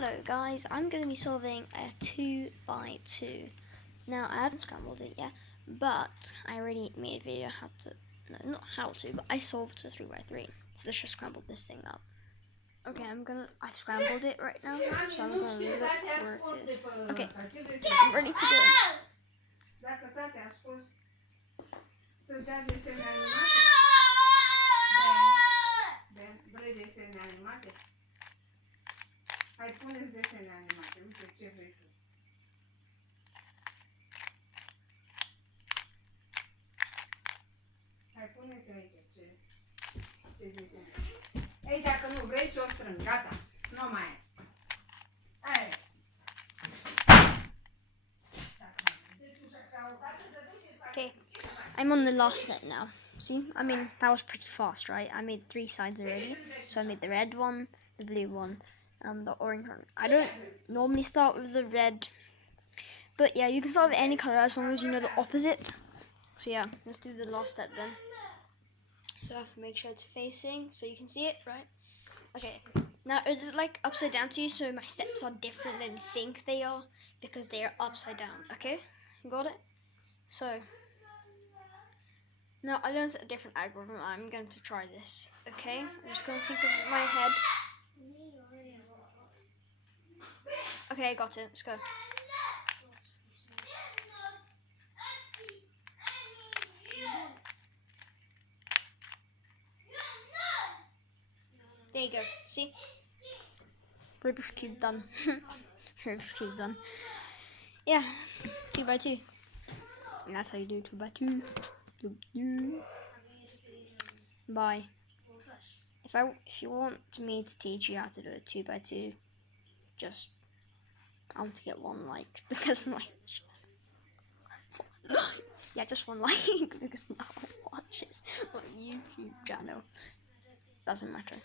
Hello guys, I'm going to be solving a 2 by 2. Now I haven't scrambled it yet, but I already made a video how to, no not how to, but I solved a 3 by 3. So let's just scramble this thing up. Okay, I scrambled it right now, so I'm going to leave it where it is. Okay, I'm ready to go. Hai puneți desene animate, uite ce vrei tu. Hai puneți aici ce desene. Ei, dacă nu vrei, ți-o strâng, gata, nu mai e. Hai. Okay, I'm on the last step now. See, I mean, that was pretty fast, right? I made 3 sides already. So I made the red one, the blue one, and the orange one. I don't normally start with the red, but yeah, you can start with any color as long as you know the opposite. So yeah, let's do the last step then. So I have to make sure it's facing so you can see it, right? Okay, now it's like upside down to you, so my steps are different than you think they are because they are upside down, okay? You got it? So, now I learned a different algorithm. I'm going to try this, okay? I'm just going to think of it in my head. Okay, I got it. Let's go. There you go. See? Rubik's Cube done. Rubik's Cube done. Yeah, 2 by 2. And that's how you do 2 by 2. Bye. If you want me to teach you how to do a 2 by 2, just I want to get 1 like because my yeah, just 1 like because no one watches my YouTube channel. Doesn't matter.